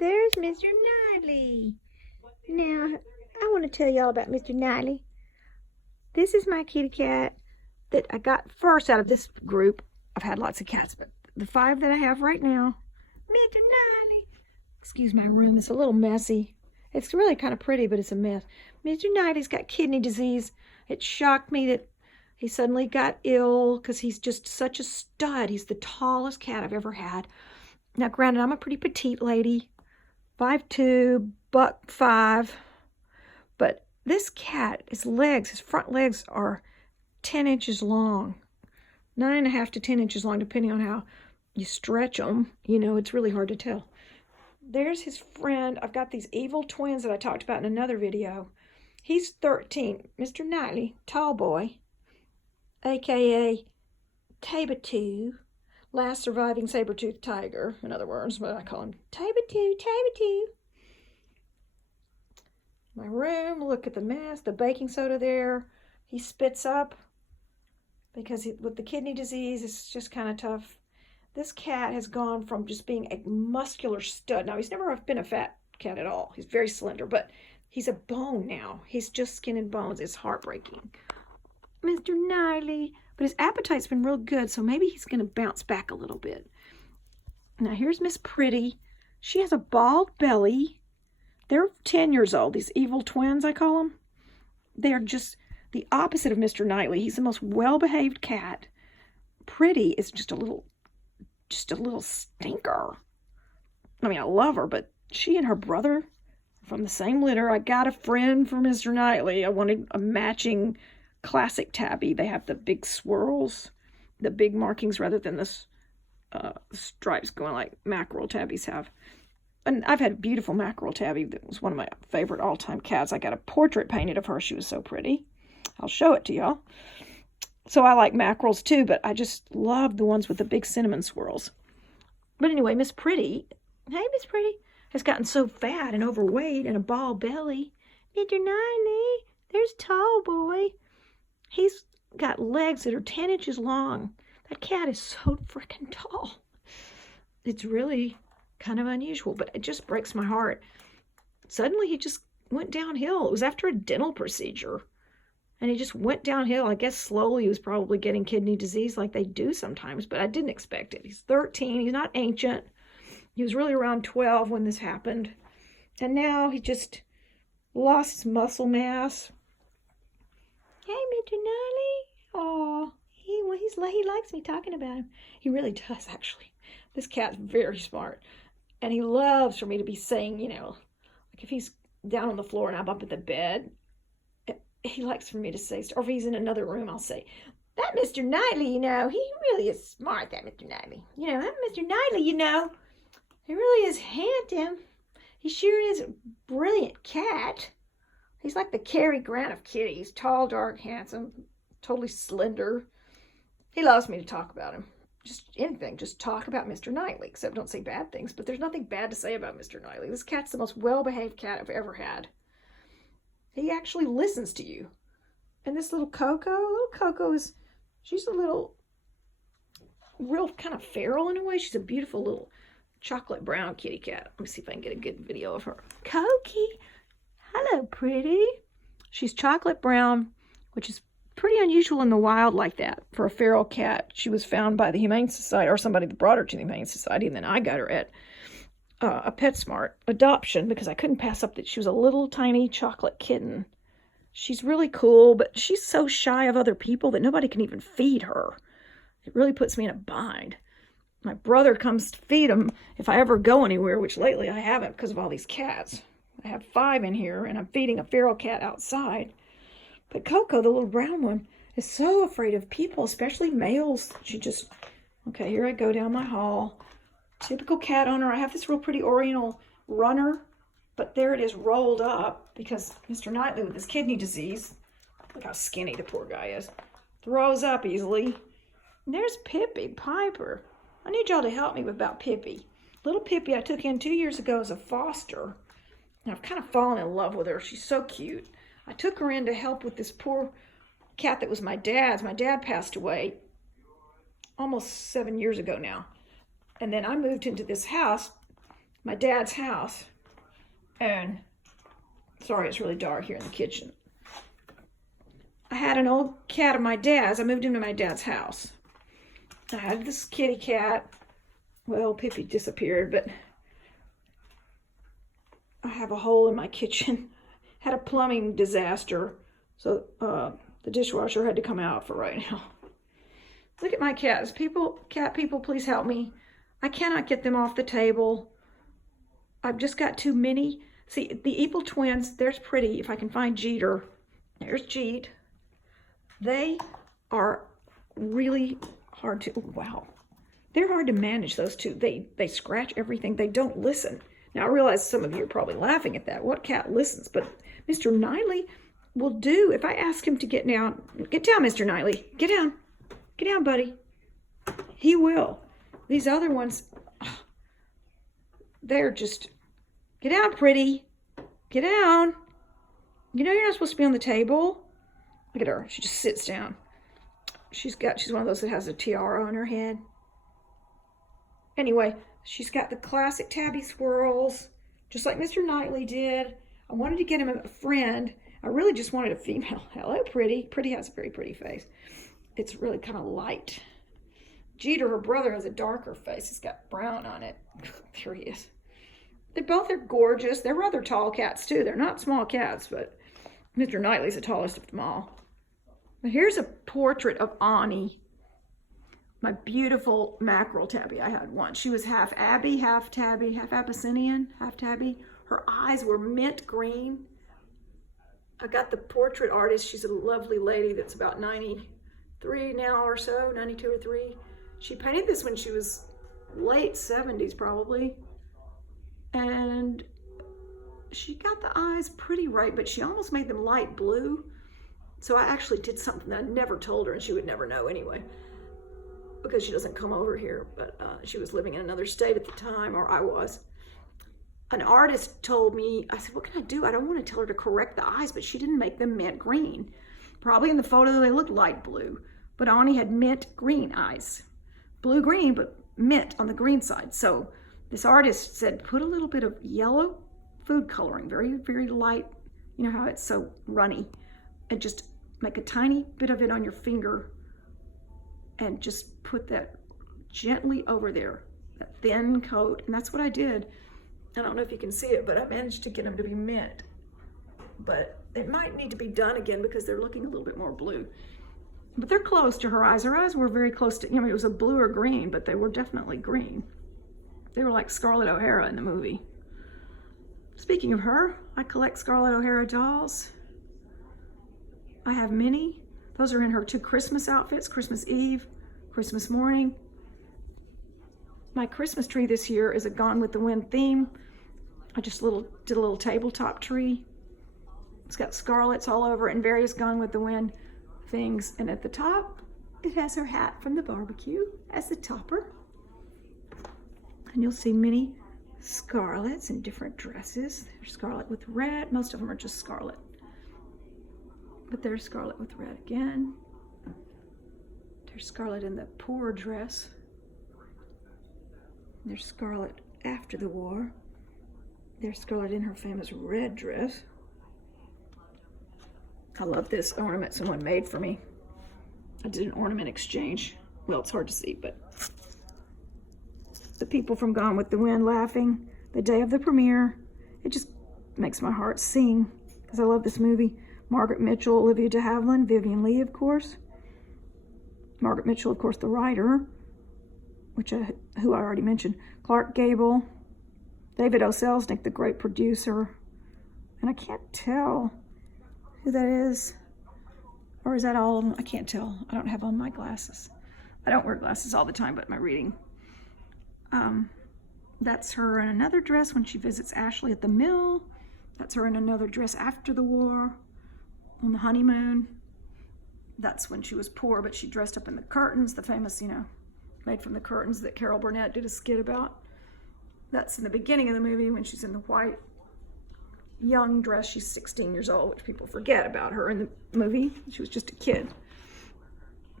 There's Mr. Knightley. Now, I want to tell y'all about Mr. Knightley. This is my kitty cat that I got first out of this group. I've had lots of cats, but the 5 that I have right now, Mr. Knightley. Excuse my room, it's a little messy. It's really kind of pretty, but it's a mess. Mr. Knightley's got kidney disease. It shocked me that he suddenly got ill because he's just such a stud. He's the tallest cat I've ever had. Now, granted, I'm a pretty petite lady, 5'2", $1.05", but this cat, his front legs are 10 inches long, 9.5 to 10 inches long, depending on how you stretch them. You know, it's really hard to tell. There's his friend. I've got these evil twins that I talked about in another video. He's 13, Mr. Knightley, tall boy, aka Tabitoo, last surviving saber-toothed tiger, in other words, but I call him Tabitoo, Tabitoo. My room, look at the mess, the baking soda there. He spits up because with the kidney disease, it's just kind of tough. This cat has gone from just being a muscular stud. Now, he's never been a fat cat at all. He's very slender, but he's a bone now. He's just skin and bones. It's heartbreaking. Mr. Knightley. But his appetite's been real good, so maybe he's going to bounce back a little bit. Now, here's Miss Pretty. She has a bald belly. They're 10 years old, these evil twins, I call them. They're just the opposite of Mr. Knightley. He's the most well-behaved cat. Pretty is just a little stinker. I mean, I love her, but she and her brother from the same litter. I got a friend for Mr. Knightley. I wanted a matching classic tabby. They have the big swirls, the big markings rather than the stripes going like mackerel tabbies have. And I've had a beautiful mackerel tabby that was one of my favorite all-time cats. I got a portrait painted of her. She was so pretty. I'll show it to y'all. So I like mackerels too, but I just love the ones with the big cinnamon swirls. But anyway, Miss Pretty, hey Miss Pretty, has gotten so fat and overweight and a bald belly. Mr. Knightley, there's tall boy. He's got legs that are 10 inches long. That cat is so freaking tall. It's really kind of unusual, but it just breaks my heart. Suddenly he just went downhill. It was after a dental procedure. And he just went downhill. I guess slowly he was probably getting kidney disease like they do sometimes, but I didn't expect it. He's 13. He's not ancient. He was really around 12 when this happened. And now he just lost his muscle mass. Hey, Mr. Knightley. Oh, he likes me talking about him. He really does, actually. This cat's very smart. And he loves for me to be saying, you know, like if he's down on the floor and I'm up at the bed, he likes for me to say, or if he's in another room, I'll say, that Mr. Knightley, you know, he really is smart, that Mr. Knightley. You know, that Mr. Knightley, you know, he really is handsome. He sure is a brilliant cat. He's like the Cary Grant of kitties, tall, dark, handsome, totally slender. He loves me to talk about him. Just anything, just talk about Mr. Knightley, except don't say bad things. But there's nothing bad to say about Mr. Knightley. This cat's the most well-behaved cat I've ever had. He actually listens to you. And this little Coco she's a little, real kind of feral in a way. She's a beautiful little chocolate brown kitty cat. Let me see if I can get a good video of her. Cokie, hello, pretty. She's chocolate brown, which is pretty unusual in the wild like that for a feral cat. She was found by the Humane Society, or somebody that brought her to the Humane Society, and then I got her at a PetSmart adoption because I couldn't pass up that she was a little tiny chocolate kitten. She's really cool, but she's so shy of other people that nobody can even feed her. It really puts me in a bind. My brother comes to feed them if I ever go anywhere, which lately I haven't because of all these cats. I have 5 in here, and I'm feeding a feral cat outside. But Coco, the little brown one, is so afraid of people, especially males. Okay, here I go down my hall. Typical cat owner. I have this real pretty Oriental runner, but there it is rolled up because Mr. Knightley with his kidney disease, look how skinny the poor guy is, throws up easily. And there's Pippi Piper. I need y'all to help me about Pippi. Little Pippi I took in 2 years ago as a foster. And I've kind of fallen in love with her. She's so cute. I took her in to help with this poor cat that was my dad's. My dad passed away almost 7 years ago now. And then I moved into this house my dad's house. And sorry, it's really dark here in the kitchen. I had an old cat of my dad's. I moved into my dad's house. I had this kitty cat. Well, Pippi disappeared, but I have a hole in my kitchen. Had a plumbing disaster, so the dishwasher had to come out for right now. Look at my cats. Cat people, please help me. I cannot get them off the table. I've just got too many. See, the evil twins, there's Pretty. If I can find Jeter. There's Jeet. They are really hard to, oh, wow. They're hard to manage, those two. They scratch everything. They don't listen. Now, I realize some of you are probably laughing at that. What cat listens? But Mr. Knightley will do. If I ask him to get down, Mr. Knightley. Get down. Get down, buddy. He will. These other ones, they're just, get down, Pretty. Get down. You know you're not supposed to be on the table. Look at her. She just sits down. She's one of those that has a tiara on her head. Anyway, she's got the classic tabby swirls, just like Mr. Knightley did. I wanted to get him a friend. I really just wanted a female. Hello, Pretty. Pretty has a very pretty face. It's really kind of light. Jeter, her brother, has a darker face. He's got brown on it. There he is. They both are gorgeous. They're rather tall cats, too. They're not small cats, but Mr. Knightley's the tallest of them all. But here's a portrait of Ani, my beautiful mackerel tabby I had once. She was half Abby, half tabby, half Abyssinian, half tabby. Her eyes were mint green. I got the portrait artist. She's a lovely lady that's about 93 now or so, 92 or 3. She painted this when she was late 70s probably. And she got the eyes pretty right, but she almost made them light blue. So I actually did something that I never told her, and she would never know anyway, because she doesn't come over here, but she was living in another state at the time, or I was. An artist told me, I said, what can I do? I don't want to tell her to correct the eyes, but she didn't make them mint green. Probably in the photo they looked light blue, but Ani had mint green eyes. Blue-green, but mint on the green side. So this artist said, put a little bit of yellow food coloring, very, very light. You know how it's so runny. And just make a tiny bit of it on your finger and just put that gently over there, that thin coat. And that's what I did. I don't know if you can see it, but I managed to get them to be mint. But it might need to be done again because they're looking a little bit more blue. But they're close to her eyes. Her eyes were very close to, it was a blue or green, but they were definitely green. They were like Scarlett O'Hara in the movie. Speaking of her, I collect Scarlett O'Hara dolls. I have many. Those are in her 2 Christmas outfits, Christmas Eve, Christmas morning. My Christmas tree this year is a Gone with the Wind theme. I just did a little tabletop tree. It's got Scarlett's all over it and various Gone with the Wind things. And at the top, it has her hat from the barbecue as the topper. And you'll see many Scarletts in different dresses. There's Scarlet with red. Most of them are just Scarlet. But there's Scarlet with red again. There's Scarlet in the poor dress. There's Scarlet after the war. There's Scarlet in her famous red dress. I love this ornament someone made for me. I did an ornament exchange. Well, it's hard to see, but the people from Gone with the Wind laughing the day of the premiere. It just makes my heart sing because I love this movie. Margaret Mitchell, Olivia de Havilland, Vivien Leigh, of course. Margaret Mitchell, of course, the writer, who I already mentioned. Clark Gable, David O. Selznick, the great producer. And I can't tell who that is. Or is that all of them? I can't tell. I don't have on my glasses. I don't wear glasses all the time, but my reading. That's her in another dress when she visits Ashley at the mill. That's her in another dress after the war on the honeymoon. That's when she was poor, but she dressed up in the curtains, the famous, made from the curtains that Carol Burnett did a skit about. That's in the beginning of the movie when she's in the white young dress. She's 16 years old, which people forget about her in the movie. She was just a kid.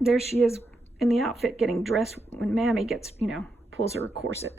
There she is in the outfit getting dressed when Mammy gets, pulls her corset.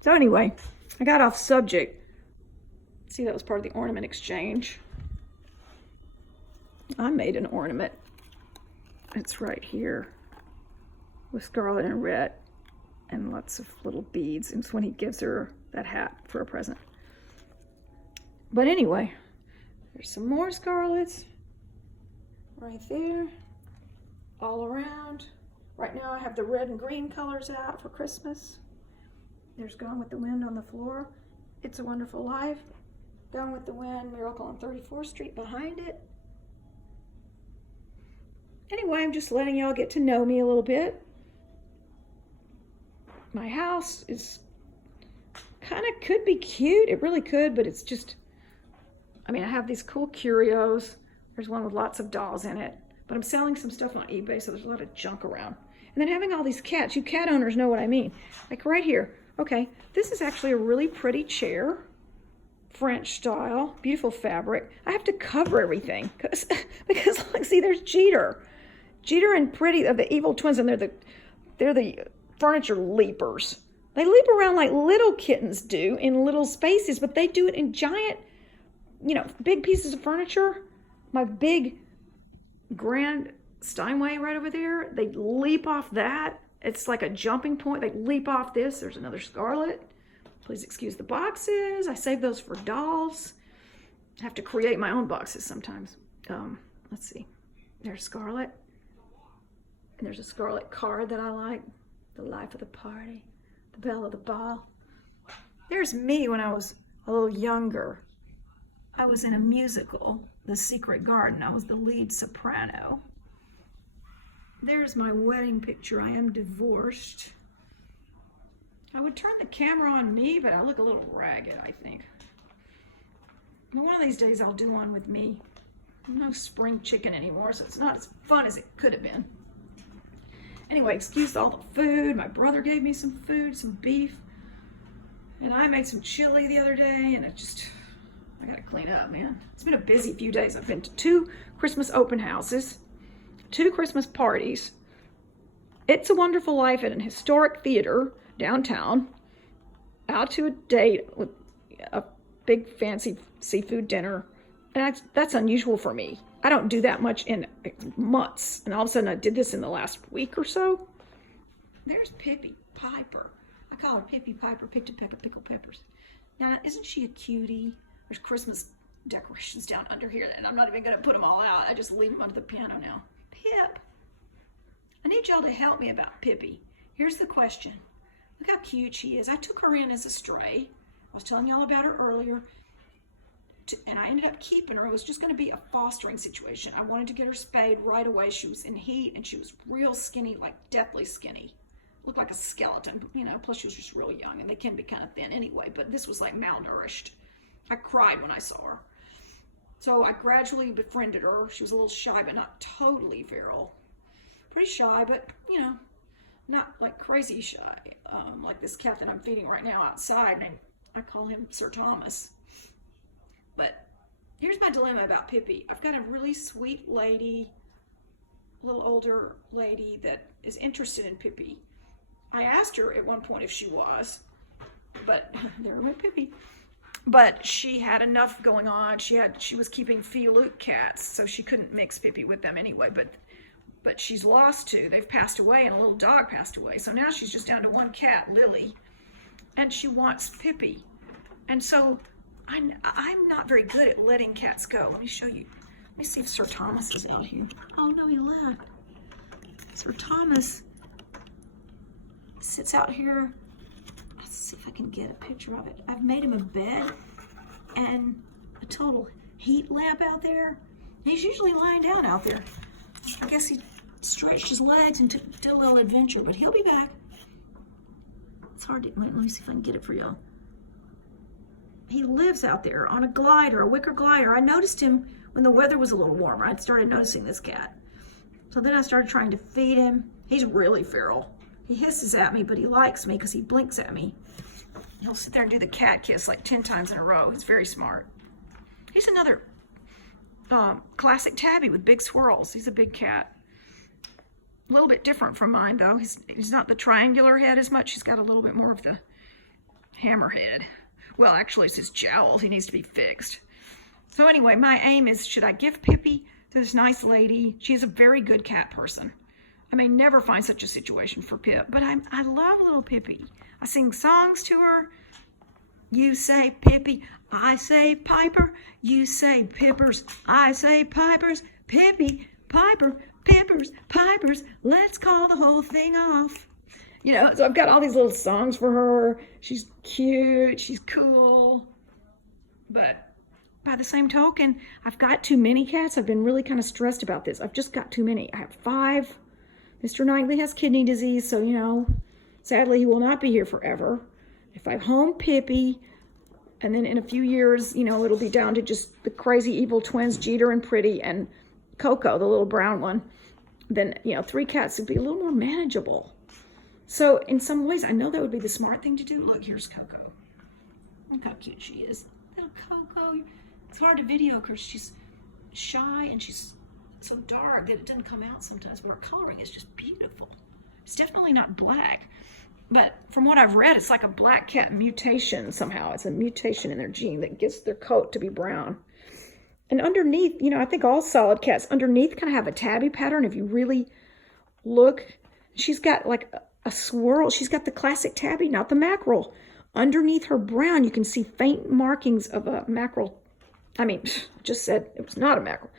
So anyway, I got off subject. See, that was part of the ornament exchange. I made an ornament. It's right here with scarlet and red and lots of little beads. And it's when he gives her that hat for a present. But anyway, there's some more scarlets right there, all around. Right now I have the red and green colors out for Christmas. There's Gone with the Wind on the floor. It's a Wonderful Life. Gone with the Wind, Miracle on 34th Street behind it. Anyway, I'm just letting y'all get to know me a little bit. My house is kind of could be cute. It really could, but it's just, I mean, I have these cool curios. There's one with lots of dolls in it, but I'm selling some stuff on eBay, so there's a lot of junk around. And then having all these cats, you cat owners know what I mean. Like right here, okay, this is actually a really pretty chair, French style, beautiful fabric. I have to cover everything because look, see, there's Jeter and Pretty are the evil twins, and they're the furniture leapers. They leap around like little kittens do in little spaces, but they do it in giant, you know, big pieces of furniture. My big grand Steinway right over there, they leap off that. It's like a jumping point. They leap off this. There's another Scarlet. Please excuse the boxes. I save those for dolls. I have to create my own boxes sometimes. Let's see. There's Scarlet. And there's a Scarlet card that I like. The life of the party. The belle of the ball. There's me when I was a little younger. I was in a musical, The Secret Garden. I was the lead soprano. There's my wedding picture. I am divorced. I would turn the camera on me, but I look a little ragged, I think. But one of these days I'll do one with me. I'm no spring chicken anymore, so it's not as fun as it could have been. Anyway, excuse all the food. My brother gave me some food, some beef. And I made some chili the other day, and I gotta clean up, man. It's been a busy few days. I've been to 2 Christmas open houses, 2 Christmas parties. It's a Wonderful Life at an historic theater downtown, out to a date with a big fancy seafood dinner. And that's unusual for me. I don't do that much in months. And all of a sudden I did this in the last week or so. There's Pippi Piper. I call her Pippi Piper, Pick to Pepper, Pickle Peppers. Now, isn't she a cutie? There's Christmas decorations down under here, and I'm not even gonna put them all out. I just leave them under the piano now. Pip, I need y'all to help me about Pippi. Here's the question. Look how cute she is. I took her in as a stray. I was telling y'all about her earlier. And I ended up keeping her. It was just going to be a fostering situation. I wanted to get her spayed right away. She was in heat, and she was real skinny, like deathly skinny. Looked like a skeleton, you know, plus she was just real young, and they can be kind of thin anyway, but this was like malnourished. I cried when I saw her. So I gradually befriended her. She was a little shy, but not totally feral. Pretty shy, but, you know, not like crazy shy. Like this cat that I'm feeding right now outside, and I call him Sir Thomas. But here's my dilemma about Pippi. I've got a really sweet lady, a little older lady that is interested in Pippi. I asked her at one point if she was, but there went Pippi. But she had enough going on. She was keeping Filoup cats, so she couldn't mix Pippi with them anyway. But she's lost 2. They've passed away, and a little dog passed away. So now she's just down to 1 cat, Lily, and she wants Pippi. And so I'm not very good at letting cats go. Let me show you. Let me see if Sir Thomas is out here. Oh no, he left. Sir Thomas sits out here. Let's see if I can get a picture of it. I've made him a bed and a total heat lamp out there. He's usually lying down out there. I guess he stretched his legs and did a little adventure, but he'll be back. It's hard to, let me see if I can get it for y'all. He lives out there on a glider, a wicker glider. I noticed him when the weather was a little warmer. I started noticing this cat. So then I started trying to feed him. He's really feral. He hisses at me, but he likes me because he blinks at me. He'll sit there and do the cat kiss like 10 times in a row. He's very smart. He's another classic tabby with big swirls. He's a big cat. A little bit different from mine, though. He's not the triangular head as much. He's got a little bit more of the Hammerhead. Well, actually, it's his jowls. He needs to be fixed. So anyway, my aim is, should I give Pippi to this nice lady? She's a very good cat person. I may never find such a situation for Pip, but I love little Pippi. I sing songs to her. You say Pippi, I say Piper. You say Pippers, I say Pipers. Pippi, Piper, Pippers, Pipers. Let's call the whole thing off. You know, so I've got all these little songs for her. She's cute, she's cool. But by the same token, I've got too many cats. I've been really kind of stressed about this. I've just got too many. I have 5. Mr. Knightley has kidney disease, so, you know, sadly, he will not be here forever. If I home Pippi, and then in a few years, you know, it'll be down to just the crazy evil twins, Jeter and Pretty, and Coco, the little brown one, then, you know, 3 cats would be a little more manageable. So in some ways, I know that would be the smart thing to do. Look, here's Coco. Look how cute she is. Little Coco. It's hard to video because she's shy and she's so dark that it doesn't come out sometimes, but her coloring is just beautiful. It's definitely not black, but from what I've read, it's like a black cat mutation somehow. It's a mutation in their gene that gets their coat to be brown. And underneath, you know, I think all solid cats underneath kind of have a tabby pattern. If you really look, she's got like a swirl. She's got the classic tabby, not the mackerel. Underneath her brown, you can see faint markings of a mackerel. I mean, I just said it was not a mackerel,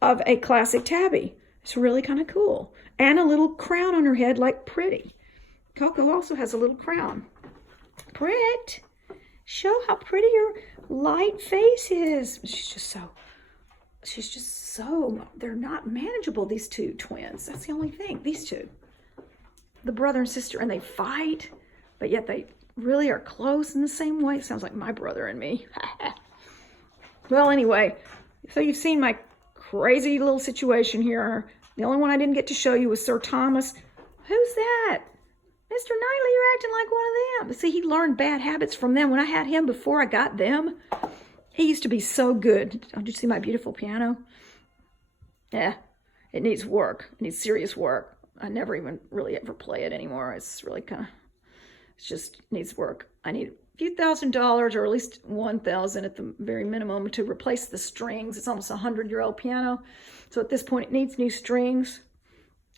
of a classic tabby. It's really kind of cool. And a little crown on her head like Pretty. Coco also has a little crown. Prit, show how pretty your light face is. She's just so, they're not manageable, these 2 twins. That's the only thing, these 2. The brother and sister, and they fight, but yet they really are close in the same way. It sounds like my brother and me. Well, anyway, so you've seen my crazy little situation here. The only one I didn't get to show you was Sir Thomas. Who's that? Mr. Knightley, you're acting like one of them. See, he learned bad habits from them. When I had him before I got them, he used to be so good. Did you see my beautiful piano? Yeah, it needs work. It needs serious work. I never even really ever play it anymore. It's really kind of, it just needs work. I need a few $1,000s, or at least 1,000 at the very minimum, to replace the strings. It's almost a 100-year-old piano. So at this point, it needs new strings.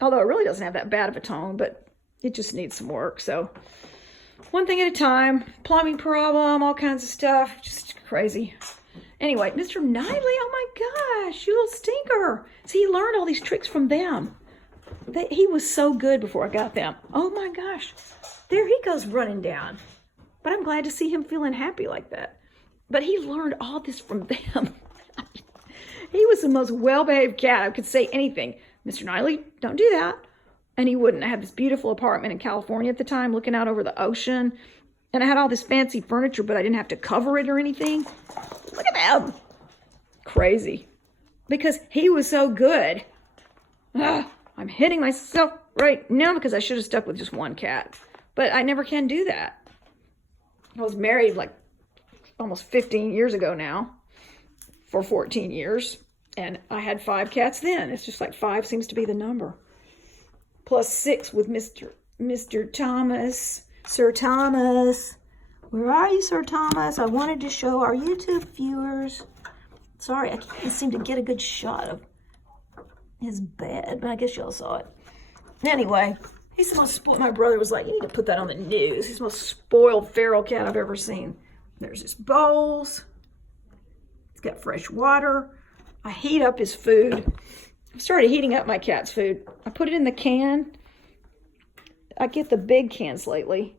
Although it really doesn't have that bad of a tone, but it just needs some work. So one thing at a time. Plumbing problem, all kinds of stuff. Just crazy. Anyway, Mr. Knightley, oh my gosh, you little stinker. See, he learned all these tricks from them. He was so good before I got them. Oh my gosh. There he goes running down. But I'm glad to see him feeling happy like that. But he learned all this from them. He was the most well-behaved cat. I could say anything. Mr. Knightley, don't do that. And he wouldn't. I had this beautiful apartment in California at the time, looking out over the ocean. And I had all this fancy furniture, but I didn't have to cover it or anything. Look at them. Crazy. Because he was so good. I'm hitting myself right now because I should have stuck with just one cat. But I never can do that. I was married like almost 15 years ago now, for 14 years. And I had 5 cats then. It's just like 5 seems to be the number. Plus 6 with Mr. Thomas. Sir Thomas. Where are you, Sir Thomas? I wanted to show our YouTube viewers. Sorry, I can't seem to get a good shot of his bed, but I guess y'all saw it. Anyway, he's the most spoiled. My brother was like, you need to put that on the news. He's the most spoiled feral cat I've ever seen. There's his bowls. It's got fresh water. I heat up his food. I've started heating up my cat's food. I put it in the can. I get the big cans lately.